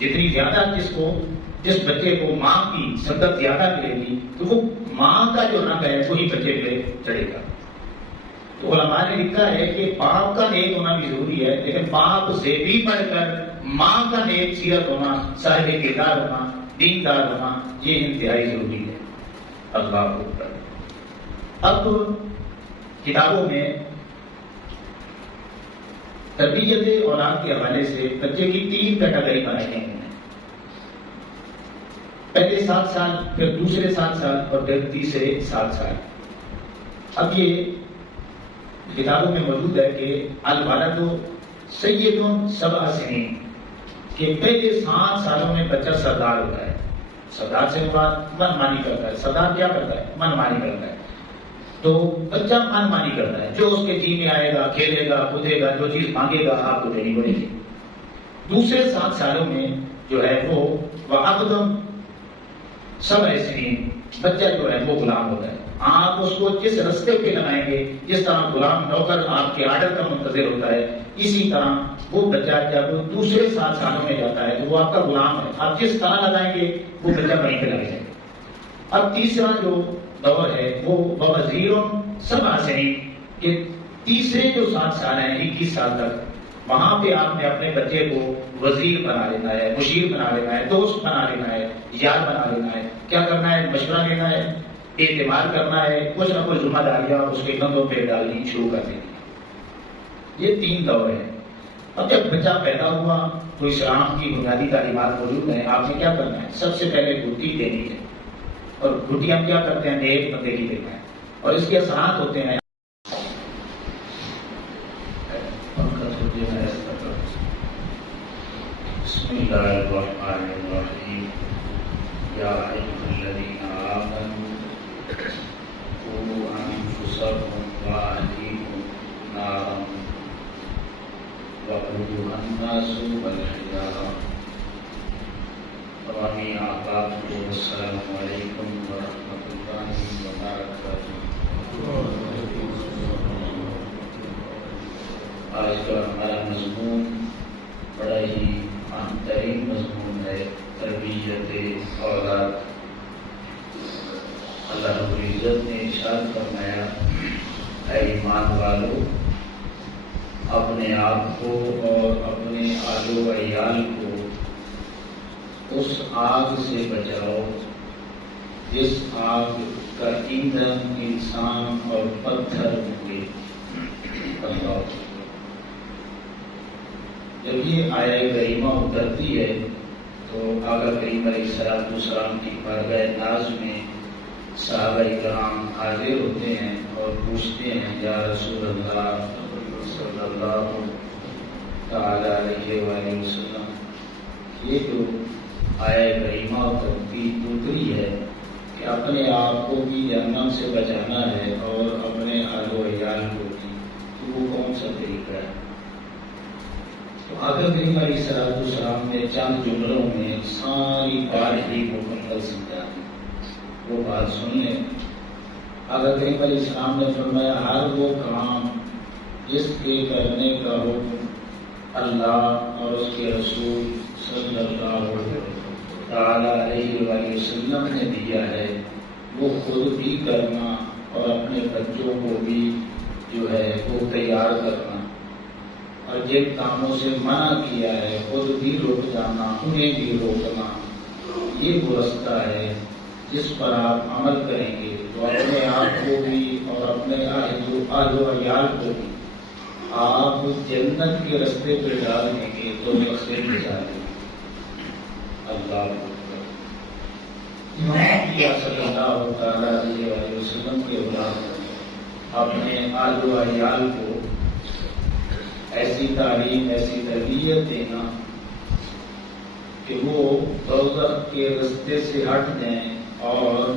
جتنی زیادہ جس بچے کو ماں کی صدق زیادہ ملے گی تو وہ ماں کا جو رنگ ہے وہی بچے پہ چڑھے گا. تو علماء نے لکھا ہے کہ باپ کا نیک ہونا بھی ضروری ہے، لیکن باپ سے بھی بڑھ کر ماں کا نیک سیرت ہونا، صاحب کردار ہونا، دیندار ہونا، یہ انتہائی ضروری ہے. اللہ اکبر. اب کتابوں میں تربیت اولاد کے حوالے سے بچے کی 3 کیٹیگری بنائی گئی ہیں. پہلے 7 سال، پھر دوسرے 7 سال اور پھر تیسرے 7 سال. اب یہ کتابوں میں موجود ہے کہ الوالد سید 7 سنین، کہ پہلے 7 سالوں میں بچہ سردار ہوتا ہے. سردار سے مراد من مانی کرتا ہے. سردار کیا کرتا ہے؟ من مانی کرتا ہے. تو بچہ من مانی کرتا ہے، جو اس کے جی میں آئے گا، کھیلے گا، کودے گا، جو چیز مانگے گا آپ کو دینی پڑے گی. دوسرے 7 سالوں میں جو ہے وہ وعبد 7 سنین، بچہ جو ہے وہ غلام ہوتا ہے. آپ اس کو جس رستے پہ لگائیں گے، جس طرح غلام نوکر آپ کے آرڈر کا منتظر ہوتا ہے، اسی طرح وہ بچہ جب دوسرے 7 سالوں میں جاتا ہے تو وہ آپ کا غلام ہے. آپ جس طرح لگائیں گے وہ بچہ وہیں پہ لگ جائے گا. اب تیسرا جو دور ہے وہ وزیر 7 سنین، کہ تیسرے جو 7 سال ہیں 21 سال تک، وہاں پہ آپ نے اپنے بچے کو وزیر بنا لینا ہے، مشیر بنا لینا ہے، دوست بنا لینا ہے، یار بنا لینا ہے. کیا کرنا ہے؟ مشورہ لینا ہے، اعتماد کرنا ہے، کچھ نہ کچھ ذمہ داریاں اس کے کندھوں پہ ڈالنی شروع کر دینی. یہ 3 دور ہیں. اب جب بچہ پیدا ہوا تو اسلام کی بنیادی تعلیمات موجود ہیں. آپ نے کیا کرنا ہے؟ سب سے پہلے گھٹی دینی ہے، اور گھٹی ہم کیا کرتے ہیں؟ نیک بندے کی دینا ہے، اور اس کے اثرات ہوتے ہیں. بسم اللہ الرحمن الرحیم. یا ایھا الذین آمنوا قوا انفسکم واہلیکم نارا وقودها الناس والحجارہ. رحمی آداب کو السلام علیکم ورحمۃ اللہ وبرکاتہ. آج کا ہمارا مضمون بڑا ہی اہم ترین مضمون ہے، تربیت اولاد. اللہ رب العزت نے ارشاد فرمایا، اے ایمان والو، اپنے آپ کو اور اپنے آل و عیال کو اس آگ سے بچاؤ جس آگ کا ایندھن انسان اور پتھر ہوں گے. اللہ. جب یہ آیہ کریمہ اترتی ہے تو آقا کریم علیہ السلام کی بارگاہ ناز میں صحابہ کرام حاضر ہوتے ہیں اور پوچھتے ہیں، یا رسول اللہ صلی اللہ تعالی علیہ وآلہ وسلم، یہ جو آیہ کریمہ اتری ہے کہ اپنے آپ کو بھی جہنم سے بچانا ہے اور اپنے آل و عیال کو بھی، تو وہ کون سا طریقہ ہے؟ تو آقا کریم علیہ السلام نے چند جملوں میں ساری بات ہی مکمل سمجھا. وہ بات سن لیں. آقا کریم علیہ السلام نے فرمایا، ہر وہ کام جس کے کرنے کا حکم اللہ اور اس کے رسول صلی اللہ تعالی علیہ وآلہ وسلم نے دیا ہے، وہ خود بھی کرنا اور اپنے بچوں کو بھی جو ہے وہ تیار کرنا، اور جن کاموں سے منع کیا ہے خود بھی رک جانا، انہیں بھی روکنا. یہ وہ رستہ ہے جس پر آپ عمل کریں گے تو اپنے آپ کو بھی اور اپنے آل و عیال کو بھی آپ جنت کے رستے پہ ڈال دیں گے تو مقصد بچا دیں گے. اللہ صلی اللہ تعالی علیہ وآلہ وسلم کے اولاد اپنے آل و عیال کو ایسی تعلیم، ایسی تربیت دینا کہ وہ دوزخ کے رستے سے ہٹ جائیں اور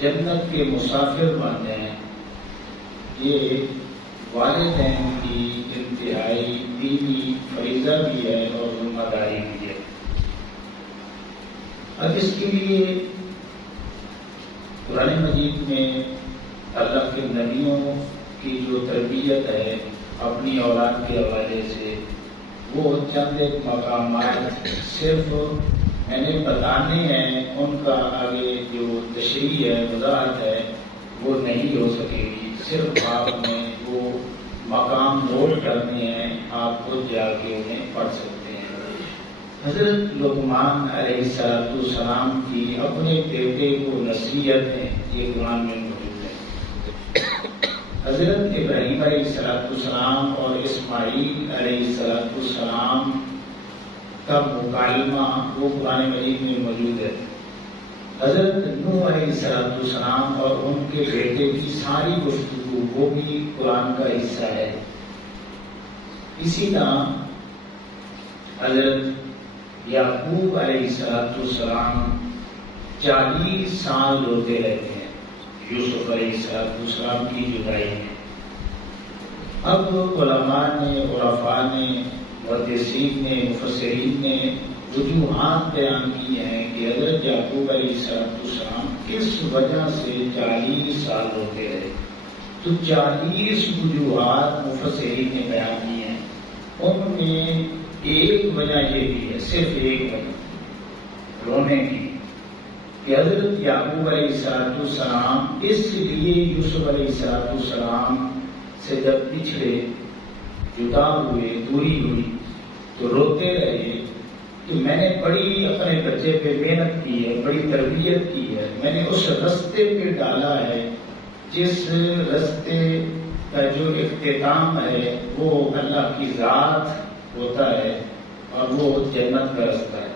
جنت کے مسافر بن جائیں. یہ والدین کی انتہائی دینی فریضہ بھی ہے اور ذمہ داری بھی ہے. اب اس کے لیے قرآن مجید میں اللہ کے نبیوں کی جو تربیت ہے اپنی اولاد کے حوالے سے، وہ چند ایک مقامات صرف میں نے بتانے ہیں، ان کا آگے جو تشریح ہے، وضاحت ہے، وہ نہیں ہو سکے گی۔ صرف آپ نے وہ مقام نوٹ کرنے ہیں، آپ خود جا کے انہیں پڑھ سکتے ہیں۔ حضرت لقمان علیہ السلام کی اپنے بیٹے کو نصیحت ہے، یہ قرآن میں موجود ہے۔ حضرت ابراہیم علیہ السلام اور اسماعیل علیہ السلام کا مکالمہ وہ قرآن مجید میں موجود ہے۔ حضرت نوح علیہ السلام اور ان کے بیٹے کی ساری گفتگو وہ بھی قرآن کا حصہ ہے۔ اسی طرح حضرت یعقوب علیہ السلام 40 سال روتے رہتے ہیں یوسف علیہ السلام کی جدائی میں۔ اب علماء نے، عرفاء نے، محدثین نے، مفسرین نے وجوہات بیان کی ہیں کہ حضرت یعقوب علیہ السلام کس وجہ سے 40 سال روتے رہے۔ تو 40 وجوہات مفسرین نے بیان کی ہیں، ان میں ایک وجہ یہ بھی ہے، صرف ایک وجہ رونے کی، کہ حضرت یعقوب علیہ السلام اس لیے یوسف علیہ السلام سے جب پچھڑے، جدا ہوئے، دوری ہوئی، تو روتے رہے کہ میں نے بڑی اپنے بچے پہ محنت کی ہے، بڑی تربیت کی ہے، میں نے اس رستے پہ ڈالا ہے جس رستے کا جو اختتام ہے وہ اللہ کی ذات ہوتا ہے اور وہ جنت کا رستہ ہے۔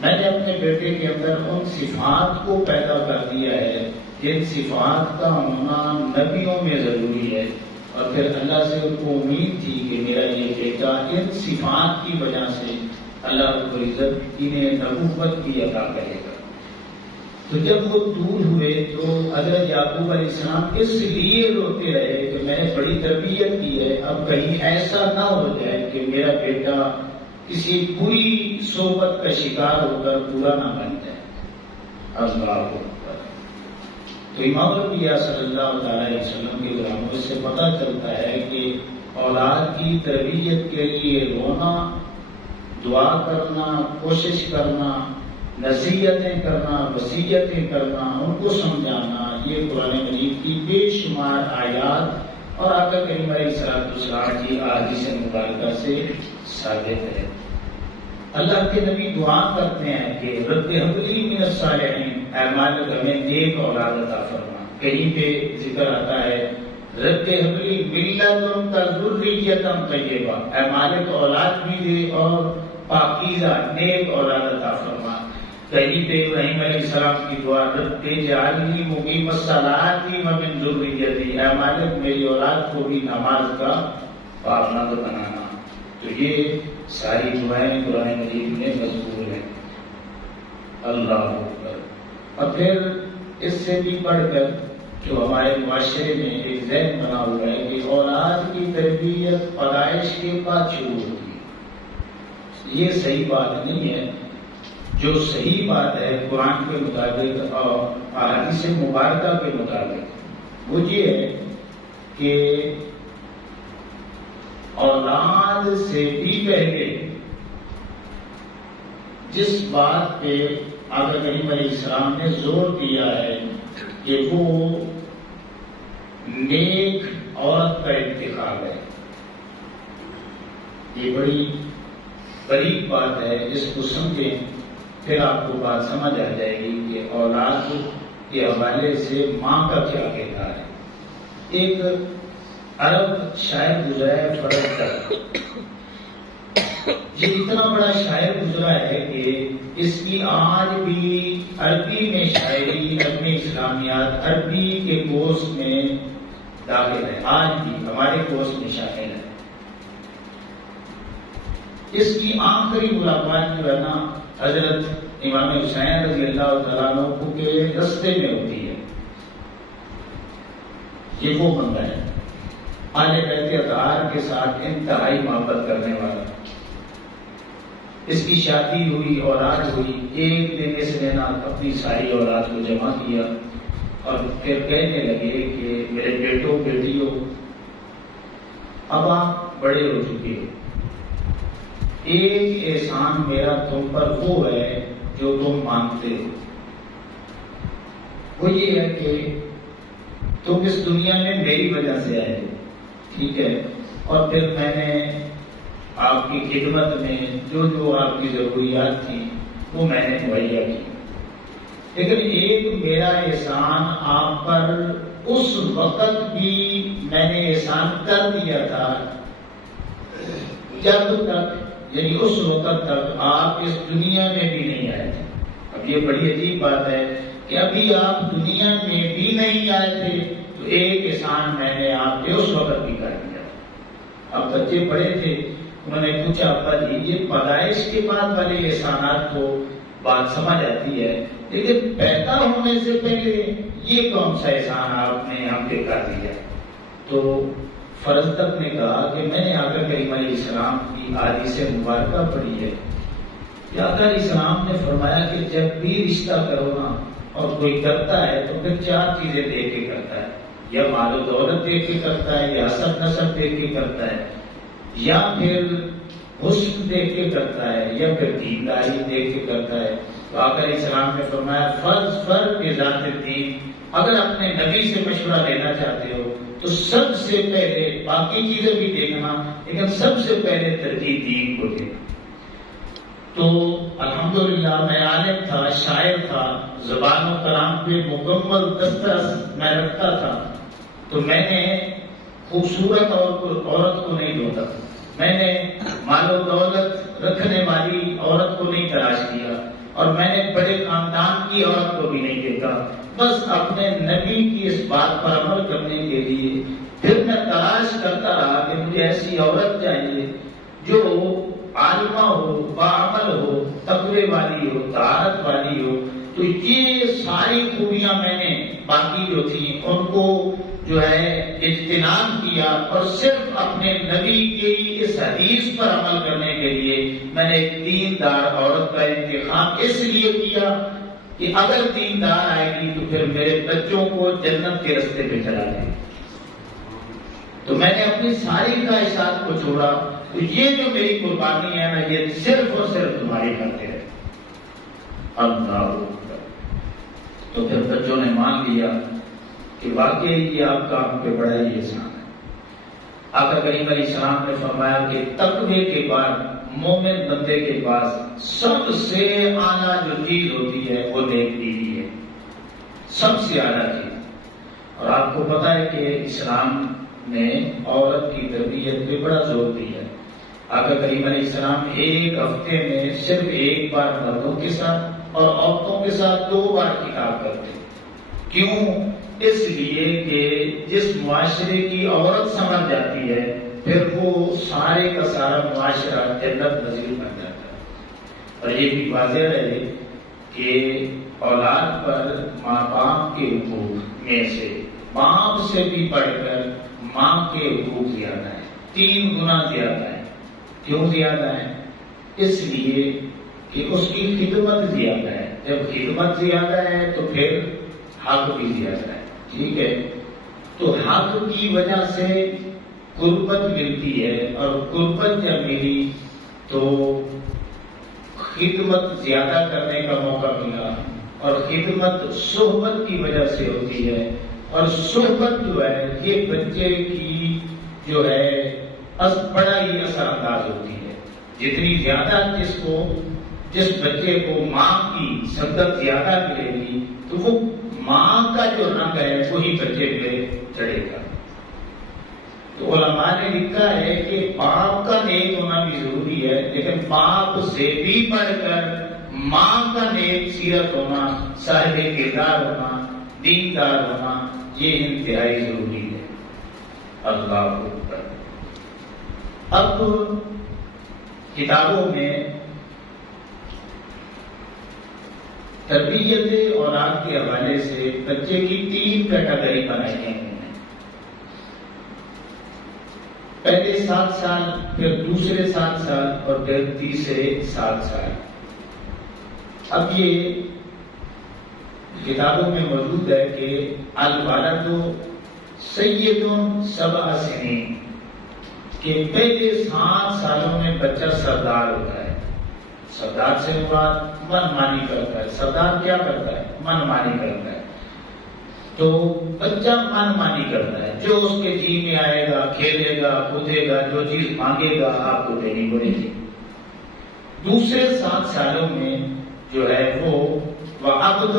میں نے اپنے بیٹے کے اندر ان صفات کو پیدا کر دیا ہے جن صفات کا ہونا نبیوں میں ضروری ہے، اور پھر اللہ سے ان کو امید تھی کہ میرا یہ بیٹا ان صفات کی وجہ سے اللہ رب العزت انہیں نبوت کی عطا کرے گا۔ تو جب وہ دور ہوئے تو حضرت یعقوب علیہ السلام اس لیے روتے رہے کہ میں نے بڑی تربیت کی ہے، اب کہیں ایسا نہ ہو جائے کہ میرا بیٹا کسی بری صحبت کا شکار ہو کر برا نہ بن جائے۔ اللہ اکبر۔ تو امام الانبیاء صلی اللہ تعالی علیہ وسلم کے غلاموں سے پتہ چلتا ہے کہ اولاد کی تربیت کے لیے رونا، دعا کرنا، کوشش کرنا، نصیحتیں کرنا، وصیتیں کرنا، ان کو سمجھانا، یہ قرآن مجید کی بے شمار آیات اور آقا کریم علیہ السلام کی احادیث مبارکہ سے ثابت ہے۔ اللہ کے نبی دعا کرتے ہیں کہ رب ہب لی من الصالحین، اے مالک ہمیں نیک اولاد عطا فرما۔ کہیں پہ ذکر آتا ہے رب ہب لی من لدنک ذریۃ طیبہ، اے مالک اولاد بھی دے اور پاکیزہ نیک اولاد عطا فرما۔ کہیں پہ ابراہیم علیہ السلام کی دعا رب اجعلنی مقیم الصلاۃ ومن ذریتی، اے مالک میری اولاد کو بھی نماز کا پابند بنانا۔ تو یہ ساری دعائیں قرآن مجید میں مذکور ہیں۔ اللہ اکبر۔ اور پھر اس سے بھی بڑھ کر جو ہمارے معاشرے میں ایک ذہن بنا ہوا ہے کہ اولاد کی تربیت پیدائش کے بعد شروع ہوتی ہے، یہ صحیح بات نہیں ہے۔ جو صحیح بات ہے قرآن کے مطابق اور احادیث مبارکہ کے مطابق وہ یہ ہے کہ اولاد سے بھی پہلے جس بات پہ آقا کریم علیہ السلام نے زور دیا ہے کہ وہ نیک عورت کا انتخاب ہے، یہ بڑی قریب بات ہے، اس کو سمجھیں پھر آپ کو بات سمجھ آ جائے گی کہ اولاد کے حوالے سے ماں کا کیا کہتا ہے۔ ایک عرب شاعر گزرا ہے فرد تک، یہ اتنا بڑا شاعر گزرا ہے کہ اس کی آج بھی عربی میں شاعری، عربی اسلامیات عربی کے کورس میں داخل ہے، آج بھی ہمارے کورس میں شامل ہے۔ اس کی آخری ملاقات جو ہے نا حضرت امام حسین رضی اللہ تعالیٰ عنہ کے رستے میں ہوتی ہے۔ یہ وہ بندہ ہے اہل بیت اطہار کے ساتھ انتہائی محبت کرنے والا۔ اس کی شادی ہوئی، اولاد ہوئی، ایک دن اس نے نا اپنی ساری اولاد کو جمع کیا اور پھر کہنے لگے کہ میرے بیٹوں بیٹیوں اب آپ بڑے ہو چکے ہو، ایک احسان میرا تم پر وہ ہے جو تم مانگتے ہو، وہ یہ ہے کہ تم اس دنیا میں میری وجہ سے آئے، ٹھیک ہے، اور پھر میں نے آپ کی خدمت میں جو آپ کی ضروریات تھیں وہ میں نے مہیا کی، لیکن ایک میرا احسان آپ پر اس وقت بھی میں نے احسان کر دیا تھا جب تک، یعنی اس وقت تک آپ اس دنیا میں بھی نہیں آئے تھے۔ اب یہ بڑی عجیب بات ہے کہ ابھی آپ دنیا میں بھی نہیں آئے تھے تو ایک احسان میں نے آپ کے اس وقت بھی کر دیا۔ اب بچے بڑے تھے، انہوں نے پوچھا ابا جی یہ پیدائش کے بعد والے احسانات کو بات سمجھ آتی ہے، لیکن پیدا ہونے سے پہلے یہ کون سا احسان آپ نے ہم پہ کر دیا؟ تو فرزدق نے کہا کہ میں نے آقا کریم علیہ السلام کی حدیث مبارکہ پڑھی ہے کہ آقا علیہ السلام نے فرمایا کہ جب بھی رشتہ کرو نا اور کوئی کرتا ہے تو پھر چار چیزیں دیکھ کے کرتا ہے، یا مال و دولت دیکھ کے کرتا ہے، یا حسب نسب دیکھ کے کرتا ہے، یا پھر حسن دیکھ کے کرتا ہے، یا پھر دینداری دیکھ کے کرتا ہے۔ تو آقا علیہ السلام نے فرمایا فرض بذات الدین، اگر اپنے نبی سے مشورہ لینا چاہتے ہو تو سب سے پہلے باقی چیزیں بھی دیکھنا، لیکن سب سے پہلے ترجیح دین کو دینا۔ تو الحمدللہ میں عالم تھا، شاعر تھا، زبان و کلام پہ مکمل دسترس میں رکھتا تھا، تو میں نے خوبصورت عورت کو نہیں ڈھونڈا، میں نے مال و دولت رکھنے والی عورت کو نہیں تلاش کیا، اور میں نے بڑے خاندان کی عورت کو بھی نہیں دیکھا، بس اپنے نبی کی اس بات پر عمل کرنے کے لیے پھر میں تلاش کرتا رہا کہ مجھے ایسی عورت چاہیے جو عالمہ ہو، باعمل ہو، تقوی والی ہو، طہارت والی ہو۔ تو یہ ساری خوبیاں میں نے باقی جو تھیں ان کو جو ہے اجتناب کیا، اور صرف اپنے نبی کی اس حدیث پر عمل کرنے کے لیے میں نے ایک دیندار عورت کا انتخاب اس لیے کیا کہ اگر دیندار آئے گی تو پھر میرے بچوں کو جنت کے رستے پہ چلا دے گی۔ تو میں نے اپنی ساری خواہشات کو چھوڑا، تو یہ جو میری قربانی ہے نا یہ صرف اور صرف تمہاری خاطر ہے۔ اللہ اکبر۔ تو پھر بچوں نے مان لیا کہ واقعی یہ آپ کا ہم پہ بڑا ہی احسان ہے۔ آقا کریم علیہ السلام نے فرمایا کہ تقوی کے بعد مومن بندے کے پاس سب سے اعلیٰ جو چیز ہوتی ہے وہ نیک بیوی ہے، سب سے اعلیٰ چیز۔ اور آپ کو پتا ہے کہ اسلام نے عورت کی تربیت پہ بڑا زور دیا ہے۔ آقا کریم علیہ السلام ایک ہفتے میں صرف ایک بار مردوں کے ساتھ اور عورتوں کے ساتھ 2 بار خطاب کرتے۔ کیوں؟ اس لیے کہ جس معاشرے کی عورت سمجھ جاتی ہے پھر وہ سارے کا سارا معاشرہ جنت نظیر بن جاتا ہے۔ اور یہ بھی واضح رہے کہ اولاد پر ماں باپ کے حقوق میں سے باپ سے بھی بڑھ کر ماں کے حقوق زیادہ ہیں، 3 گنا زیادہ ہیں۔ کیوں زیادہ ہیں؟ اس لیے کہ اس کی خدمت زیادہ ہے، جب خدمت زیادہ ہے تو پھر حق بھی زیادہ ہے، ٹھیک ہے؟ تو حق کی وجہ سے قربت ملتی ہے، اور قربت جب ملی تو خدمت زیادہ کرنے کا موقع ملا، اور خدمت صحبت کی وجہ سے ہوتی ہے، اور صحبت جو ہے یہ بچے کی جو ہے بڑا ہی اثر انداز ہوتی ہے۔ جتنی زیادہ جس بچے کو ماں کی صحبت زیادہ ملے گی تو وہ ماں کا جو رنگ ہے وہی بچے پہ چڑھے گا۔ تو علماء نے لکھا ہے کہ باپ کا نیک ہونا بھی ضروری ہے، لیکن باپ سے بھی بڑھ کر ماں کا نیک سیرت ہونا، صاحب کردار ہونا، دیندار ہونا یہ انتہائی ضروری ہے۔ اللہ اکبر۔ اب کتابوں میں تربیت اولاد کے حوالے سے بچے کی 3 کیٹیگری بنائی گئی ہیں۔ پہلے 7 سال، پھر دوسرے 7 سال، اور پھر تیسرے 7 سال۔ اب یہ کتابوں میں موجود ہے کہ الوالد سید 7 سنین، کہ پہلے 7 سالوں میں بچہ سردار ہوتا ہے. سردار سے مراد من مانی کرتا ہے. سردار کیا کرتا ہے؟ من مانی کرتا ہے. تو بچہ من مانی کرتا ہے، جو اس کے جی میں آئے گا کھیلے گا کودے گا، جو چیز مانگے گا آپ کو دینی پڑے گی. دوسرے 7 سالوں میں جو ہے وہ وعبد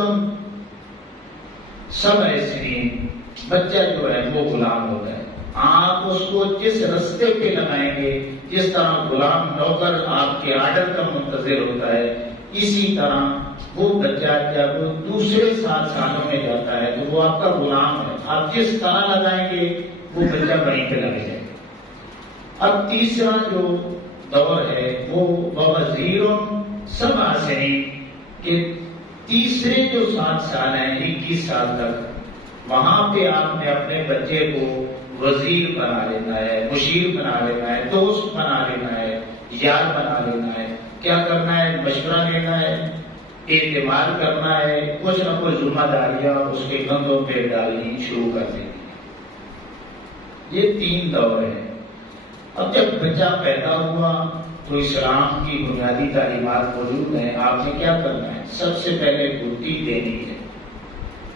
سبع سنین، بچہ جو ہے وہ غلام ہوتا ہے. آپ اس کو جس رستے پہ لگائیں گے، جس طرح غلام نوکر آپ کے آرڈر کا منتظر ہوتا ہے، اسی طرح وہ بچہ جب دوسرے 7 سالوں میں جاتا ہے تو وہ آپ کا غلام ہے. آپ جس طرح لگائیں گے وہ بچہ وہیں پہ لگ جائے گا. اب تیسرا جو دور ہے وہ وزیر سبع سنین، کہ تیسرے جو 7 سال ہیں 21 سال تک، وہاں پہ آپ نے اپنے بچے کو وزیر بنا لینا ہے، مشیر بنا لینا ہے، دوست بنا لینا ہے، یار بنا لینا ہے. کیا کرنا ہے؟ مشورہ لینا ہے، اعتماد کرنا ہے، کچھ نہ کچھ ذمہ داریاں اس کے کندھوں پہ ڈالنی شروع کر دیں. یہ 3 دور ہیں. اب جب بچہ پیدا ہوا تو اسلام کی بنیادی تعلیمات موجود ہیں. آپ نے کیا کرنا ہے؟ سب سے پہلے گھٹی دینی ہے،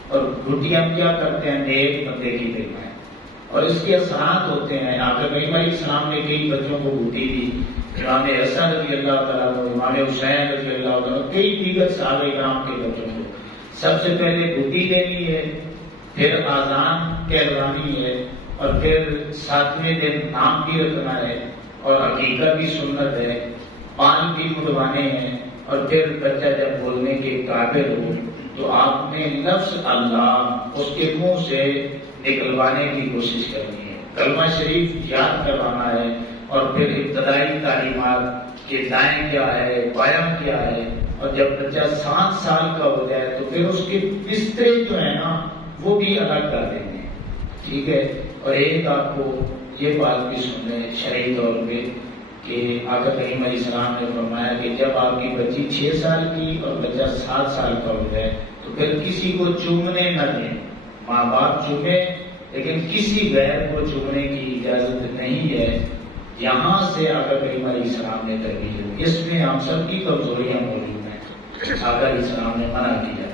اور گھٹی ہم کیا کرتے ہیں؟ نیک بندے کی دینا ہے، اور اس کے اثرات ہوتے ہیں. آپ کے نبی علیہ السلام نے کئی بچوں کو گھٹی دی. امام حسن رضی اللہ تعالیٰ عنہ، امام حسین رضی اللہ تعالیٰ عنہ، کئی دیگر صحابہ کرام کے بچوں کو سب سے پہلے گھٹی دینی ہے، پھر آذان کہلوانی ہے، اور پھر 7ویں دن نام بھی رکھنا ہے، اور عقیقہ بھی سنت ہے، پان بھی مڑوانے ہیں. اور پھر بچہ جب بولنے کے قابل ہو تو آپ نے لفظ اللہ اس کے منہ سے نکلوانے کی کوشش کرنی ہے، کلمہ شریف یاد کروانا ہے، اور پھر ابتدائی تعلیمات کہ دائیں کیا ہے بائیں کیا ہے. اور جب بچہ 7 سال کا ہو جائے تو پھر اس کے بسترے جو ہے نا وہ بھی الگ کر دیں گے. ٹھیک ہے. اور ایک آپ کو یہ بات بھی سن لیں شرعی طور پہ کہ آقا کریم علیہ السلام نے فرمایا کہ جب آپ کی بچی 6 سال کی اور بچہ 7 سال کا ہو جائے تو پھر کسی کو چومنے نہ دیں. ماں باپ چومے لیکن کسی غیر کو چومنے کی اجازت نہیں ہے. یہاں سے آقا کریم علیہ السلام نے تربیت دی. اس میں ہم سب کی کمزوریاں موجود ہیں. آقا علیہ السلام نے منع کیا.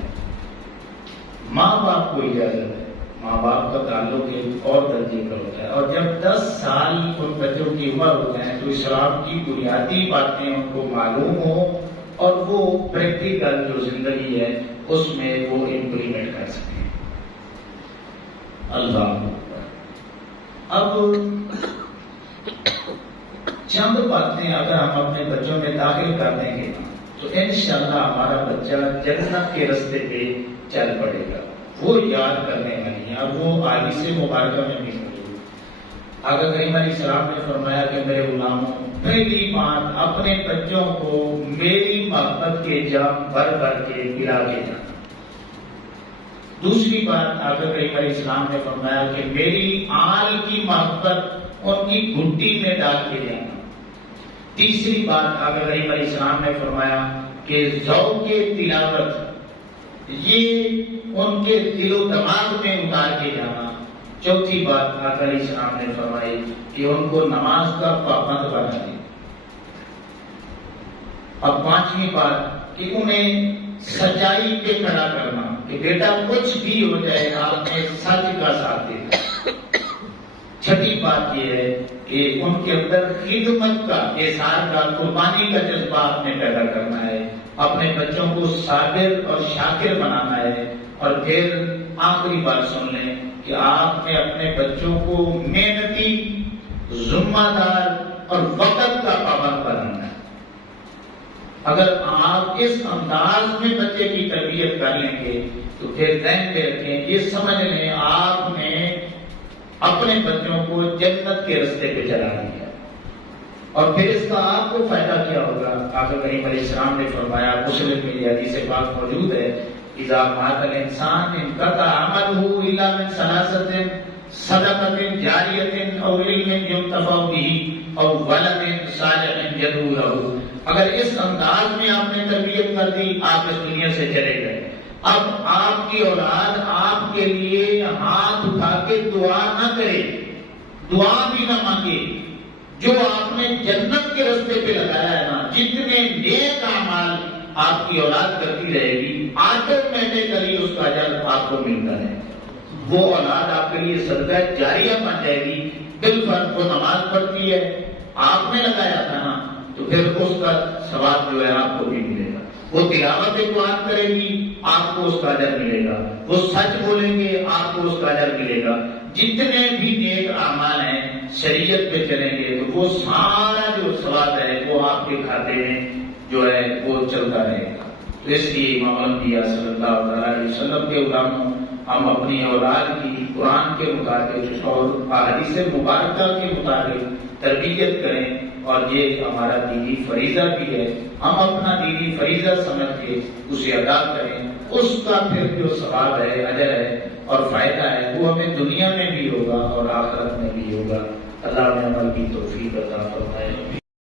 ماں باپ کو اجازت ہے، ماں باپ کا تعلق ایک اور درجے پر ہوتا ہے. اور جب 10 سال ان بچوں کی عمر ہو جائے تو اسلام کی بنیادی باتیں ان کو معلوم ہو اور وہ پریکٹیکل جو زندگی ہے اس میں وہ امپلیمنٹ کر سکیں. اللہ اب چند باتیں اگر ہم اپنے بچوں میں داخل کر دیں گے تو انشاءاللہ ہمارا بچہ جنت کے رستے پہ چل پڑے گا. وہ یاد کرنے والی ہیں اور وہ حدیث مبارکہ میں بھی موجود. آقا کریم علیہ السلام نے فرمایا کہ میرے غلاموں، پہلی بات اپنے بچوں کو میری محبت کے جام بھر بھر کے پلا کے جانا. دوسری بات آقا کریم علیہ السلام نے فرمایا کہ میری آل کی محبت ان کی گھٹی میں ڈال کے جانا. تیسری بات آقا کریم علیہ السلام نے فرمایا کہ ذوق تلاوت یہ ان کے دل و دماغ میں اتار کے جانا. چوتھی بات آقا علیہ السلام نے فرمائی کہ ان کو نماز کا پابند بنا دیں. اب پانچویں بات کہ انہیں سچائی پہ کھڑا کرنا کہ بیٹا کچھ بھی ہو جائے آپ نے سچ کا ساتھ دینا. چھٹی بات یہ ہے کہ ان کے اندر خدمت کا، احسان کا، قربانی کا جذبہ آپ نے پیدا کرنا ہے. اپنے بچوں کو صابر اور شاکر بنانا ہے. اور پھر آخری بات سن لیں کہ آپ نے اپنے بچوں کو محنتی، ذمہ دار اور وقت کا پابند بنانا ہے. اگر آپ اس انداز میں بچے کی تربیت کر لیں گے تو پھر ذہن میں رکھیں، یہ سمجھ لیں آپ نے اپنے بچوں کو جنت کے رستے پہ چلا دیا. اور پھر اس کا آپ کو فائدہ کیا ہوگا؟ آقا کریم علیہ السلام نے فرمایا، مسلم میں یہ حدیث پاک موجود ہے، اذا مات الانسان انقطع عمله الا من ثلاثه صدقۃ جاریۃ او علم ينتفع به او ولد صالح يدعو له. اگر اس انداز میں آپ نے تربیت کر دی آپ اس دنیا سے چلے گئے. اب آپ کی اولاد آپ کے لیے ہاتھ اٹھا کے دعا نہ کرے، دعا بھی نہ مانگے، جو آپ نے جنت کے راستے پہ لگایا ہے نا، جتنے نیک اعمال آپ کی اولاد کرتی رہے گی، آٹومیٹکلی اس کا اجر آپ کو ملتا ہے. وہ اولاد آپ کے لیے صدقہ جاریہ بن جائے گی. بالفرض وہ نماز پڑھتی ہے، آپ نے لگایا تھا نا، تو پھر اس کا ثواب جو ہے آپ کو بھی ملے گا. وہ تلاوت قرآن کرے گی، آپ کو اس کا اجر ملے گا. وہ سچ بولیں گے، آپ کو اس کا اجر ملے گا. جتنے بھی نیک اعمال ہیں شریعت پہ چلیں گے تو وہ سارا جو ثواب ہے وہ آپ کے کھاتے میں جو ہے وہ چلتا رہے گا. تو اس لیے امام الانبیاء صلی اللہ علیہ وسلم کے غلاموں، ہم اپنی اولاد کی قرآن کے مطابق اور احادیث مبارکہ کے مطابق تربیت کریں، اور یہ ہمارا دینی فریضہ بھی ہے. ہم اپنا دینی فریضہ سمجھ کے اسے ادا کریں. اس کا پھر جو ثواب ہے، اجر ہے اور فائدہ ہے، وہ ہمیں دنیا میں بھی ہوگا اور آخرت میں بھی ہوگا. اللہ نے عمل کی توفیق عطا فرمائے.